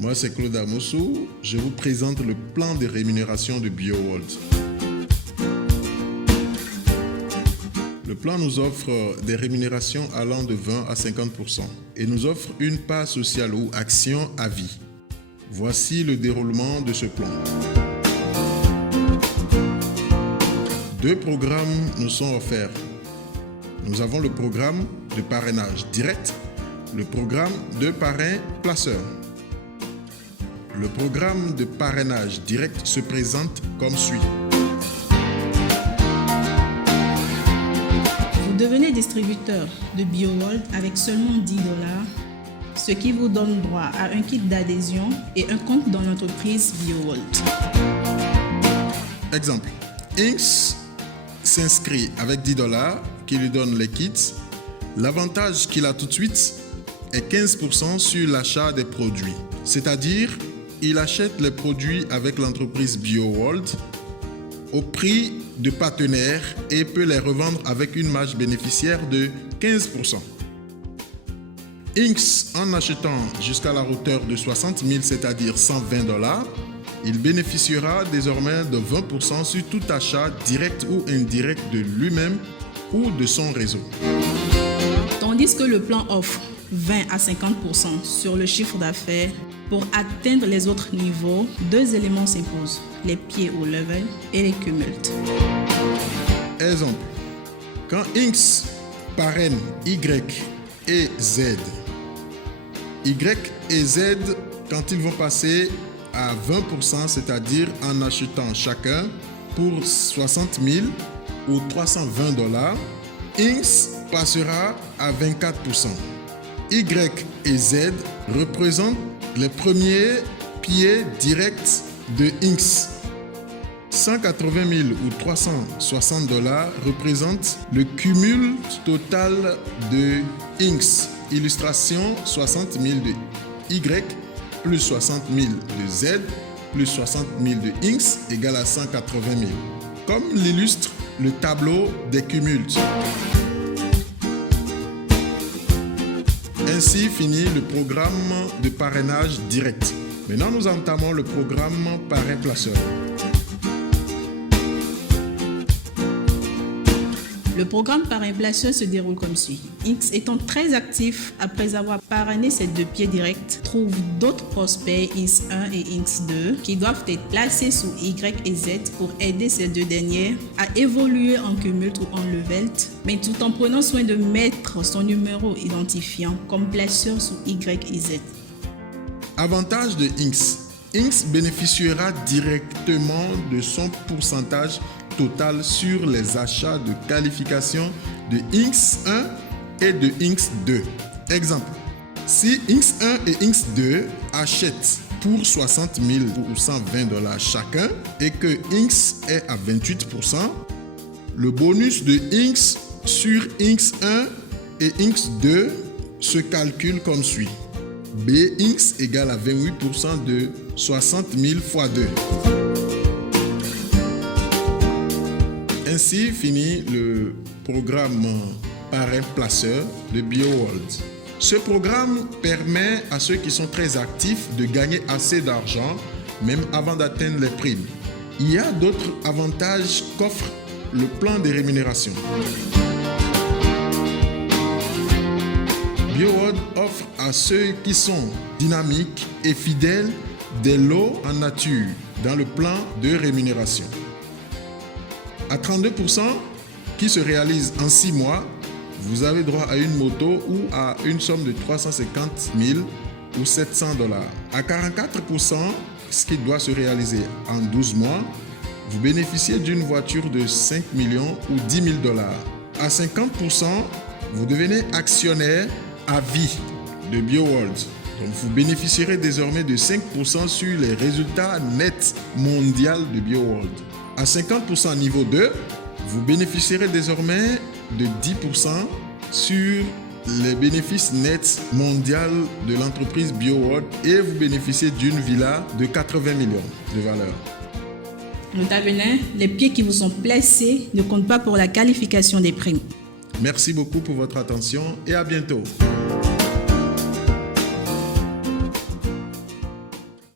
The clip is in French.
Moi, c'est Claude Amossou. Je vous présente le plan de rémunération de BioWorld. Le plan nous offre des rémunérations allant de 20 à 50% et nous offre une part sociale ou action à vie. Voici le déroulement de ce plan. 2 programmes nous sont offerts. Nous avons le programme de parrainage direct, le programme de parrain placeur. Le programme de parrainage direct se présente comme suit. Vous devenez distributeur de BioWorld avec seulement $10, ce qui vous donne droit à un kit d'adhésion et un compte dans l'entreprise BioWorld. Exemple, Inks s'inscrit avec $10 qui lui donne les kits. L'avantage qu'il a tout de suite est 15% sur l'achat des produits. C'est-à-dire, il achète les produits avec l'entreprise BioWorld au prix de partenaire et peut les revendre avec une marge bénéficiaire de 15%. Inks, en achetant jusqu'à la hauteur de 60 000, c'est-à-dire $120, il bénéficiera désormais de 20% sur tout achat direct ou indirect de lui-même ou de son réseau. Tandis que le plan offre 20 à 50% sur le chiffre d'affaires. Pour atteindre les autres niveaux, 2 éléments s'imposent, les pieds au level et les cumultes. Exemple, quand Inks parraine Y et Z, Y et Z, quand ils vont passer à 20%, c'est-à-dire en achetant chacun pour 60 000 ou $320, Inks passera à 24%. Y et Z représentent les premiers pieds directs de Inks. 180 000 ou $360 représentent le cumul total de Inks. Illustration 60 000 de Y plus 60 000 de Z plus 60 000 de Inks égale à 180 000. Comme l'illustre le tableau des cumultes. Ainsi finit le programme de parrainage direct. Maintenant, nous entamons le programme parrain placeur. Le programme parrain placeur se déroule comme suit. Inks étant très actif après avoir parrainé ses 2 pieds directs, trouve d'autres prospects Inks1 et Inks2 qui doivent être placés sous Y et Z pour aider ces 2 derniers à évoluer en cumulate ou en levelt, mais tout en prenant soin de mettre son numéro identifiant comme placeur sous Y et Z. Avantage de Inks. Inks bénéficiera directement de son pourcentage total sur les achats de qualification de Inks1 et de Inks2. Exemple, si Inks1 et Inks2 achètent pour 60 000 ou $120 chacun et que Inks est à 28%, le bonus de Inks sur Inks1 et Inks2 se calcule comme suit. B Inks égale à 28% de 60 000 fois 2. Ainsi finit le programme parrain placeur de BioWorld. Ce programme permet à ceux qui sont très actifs de gagner assez d'argent, même avant d'atteindre les primes. Il y a d'autres avantages qu'offre le plan de rémunération. BioWorld offre à ceux qui sont dynamiques et fidèles des lots en nature dans le plan de rémunération. À 32% qui se réalise en 6 mois, vous avez droit à une moto ou à une somme de 350 000 ou $700. À 44%, ce qui doit se réaliser en 12 mois, vous bénéficiez d'une voiture de 5 millions ou $10 000. À 50%, vous devenez actionnaire à vie de BioWorld. Donc vous bénéficierez désormais de 5% sur les résultats nets mondiaux de BioWorld. À 50% niveau 2, vous bénéficierez désormais de 10% sur les bénéfices nets mondiaux de l'entreprise BioWorld et vous bénéficiez d'une villa de 80 millions de valeur. Notez bien, les pieds qui vous sont placés ne comptent pas pour la qualification des primes. Merci beaucoup pour votre attention et à bientôt.